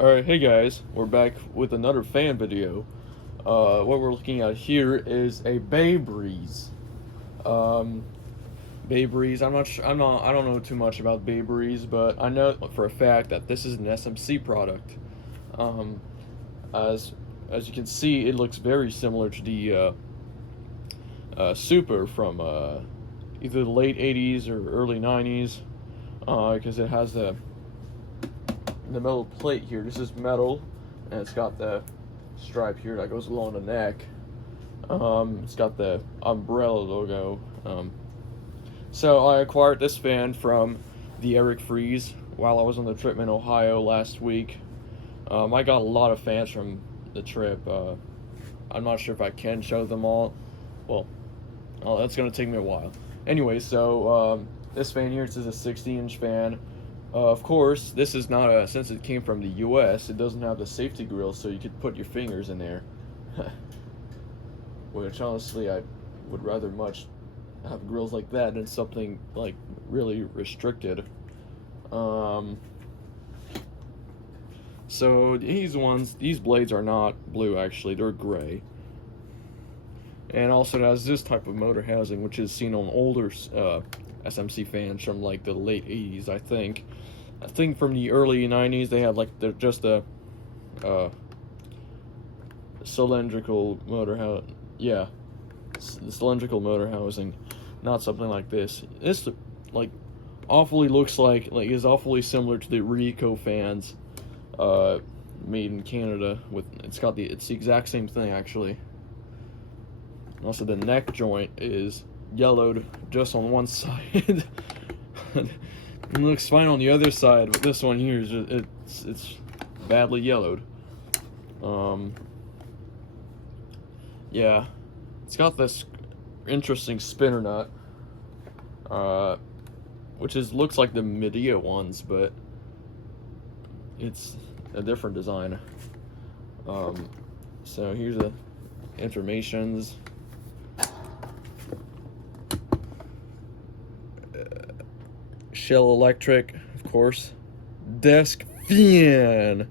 Alright, hey guys, we're back with another fan video. What we're looking at here is a Bay Breeze. Bay Breeze, I don't know too much about Bay Breeze, but I know for a fact that this is an SMC product. Um, as, as you can see, it looks very similar to the Super from either the late 80s or early 90s, because it has the metal plate here. This is metal, and it's got the stripe here that goes along the neck. It's got the umbrella logo. So I acquired this fan from the Eric Freeze while I was on the trip in Ohio last week. I got a lot of fans from the trip. I'm not sure if I can show them all. Well, that's gonna take me a while. Anyway, so this fan here, this is a 60-inch fan. Of course, this is not a, since it came from the US, it doesn't have the safety grill, so you could put your fingers in there. Which, honestly, I would rather much have grills like that than something, like, really restricted. So, these blades are not blue, actually, they're gray. And also it has this type of motor housing, which is seen on older SMC fans from like the late 80s, I think. I think from the early 90s they had like just a cylindrical motor housing. Yeah, the cylindrical motor housing, not something like this. This like awfully looks like is awfully similar to the Rico fans made in Canada. With it's the exact same thing actually. Also, the neck joint is yellowed just on one side. It looks fine on the other side, but this one here is it's badly yellowed. Yeah, it's got this interesting spinner nut, which looks like the Medea ones, but it's a different design. So here's the informations. Shell Electric, of course. Desk fan,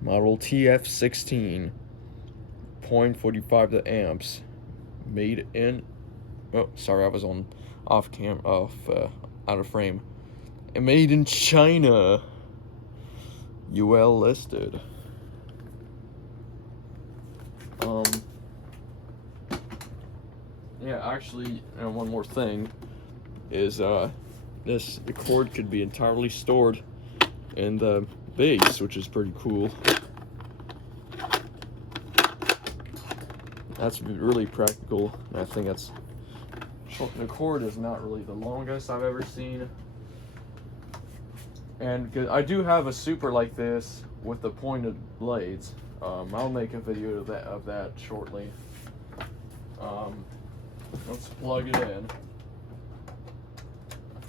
model TF16, 0.45 amps, made in. Oh, sorry, I was out of frame. And made in China. UL listed. Yeah, actually, one more thing is the cord could be entirely stored in the base, which is pretty cool. That's really practical. I think the cord is not really the longest I've ever seen. And I do have a Super like this with the pointed blades. I'll make a video of that shortly. Let's plug it in.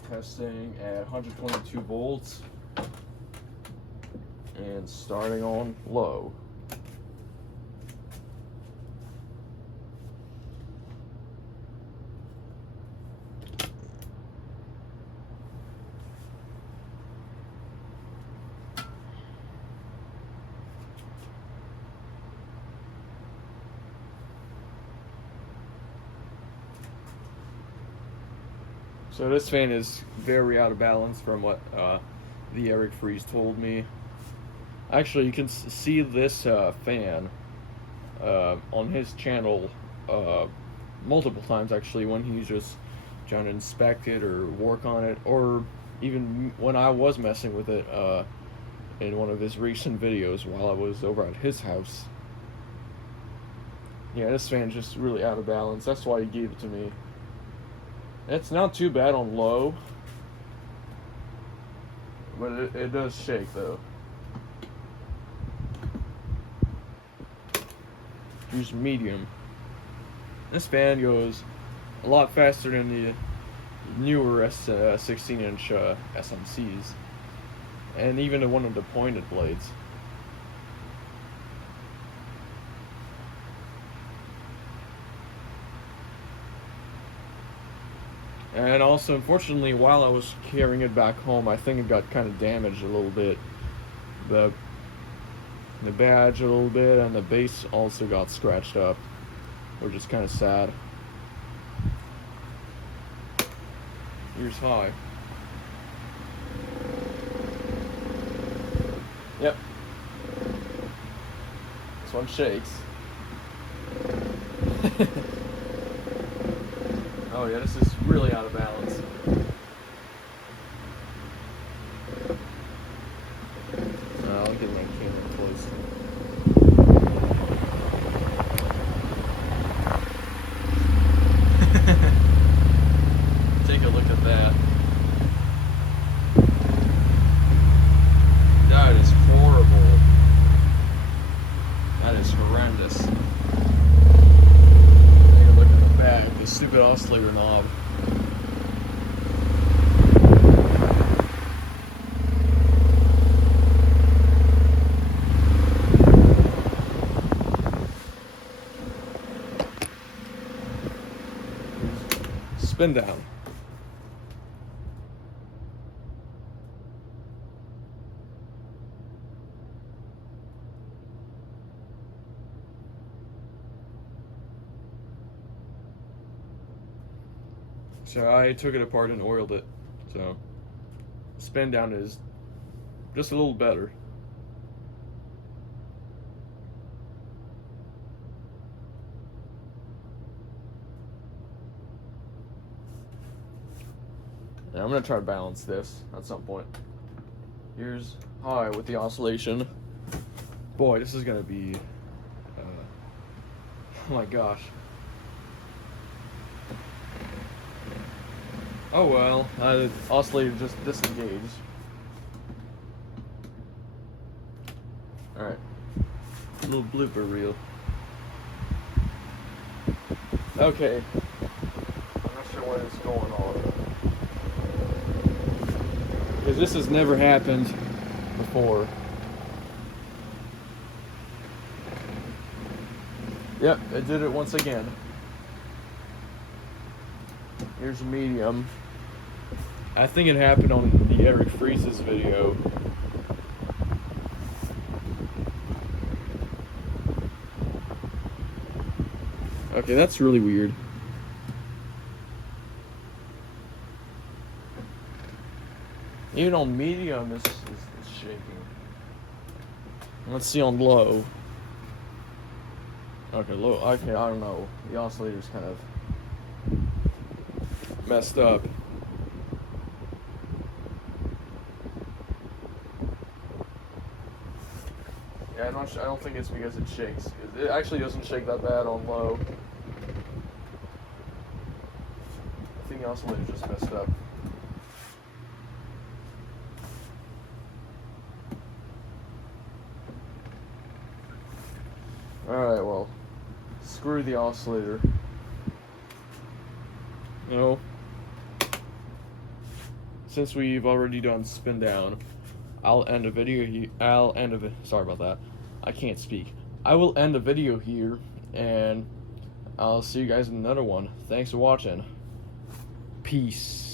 Testing at 122 volts and starting on low. So this fan is very out of balance from what the Eric Freeze told me. Actually, you can see this fan on his channel multiple times actually when he's just trying to inspect it or work on it, or even when I was messing with it in one of his recent videos while I was over at his house. Yeah, this fan's just really out of balance. That's why he gave it to me. It's not too bad on low, but it does shake though. Here's medium. This fan goes a lot faster than the newer 16-inch SMCs, and even one of the pointed blades. And also, unfortunately, while I was carrying it back home, I think it got kind of damaged a little bit. The the badge a little bit, and the base also got scratched up, which is kind of sad. Here's high. Yep. This one shakes. Oh yeah, this is really out of balance. I'll get my camera close. Take a look at that. That is horrible. That is horrendous. Take a look at the back, the stupid oscillator knob. Spin down. So I took it apart and oiled it. So spin down is just a little better. And I'm gonna try to balance this at some point. Here's high with the oscillation. Boy, this is gonna be, oh my gosh. Oh well, the oscillator just disengaged. Alright, a little blooper reel. Okay, I'm not sure what is going on. Because this has never happened before. Yep, it did it once again. Here's a medium. I think it happened on the Eric Freeze's video. Okay, that's really weird. Even on medium, it's shaking. Let's see on low. Okay, low. Okay, I don't know. The oscillator's kind of messed up. Yeah, I'm not sure. I don't think it's because it shakes. It actually doesn't shake that bad on low. I think the oscillator's just messed up. Alright, well, screw the oscillator. No. Since we've already done spin down, I'll end a video here. Sorry about that. I can't speak. I will end the video here, and I'll see you guys in another one. Thanks for watching. Peace.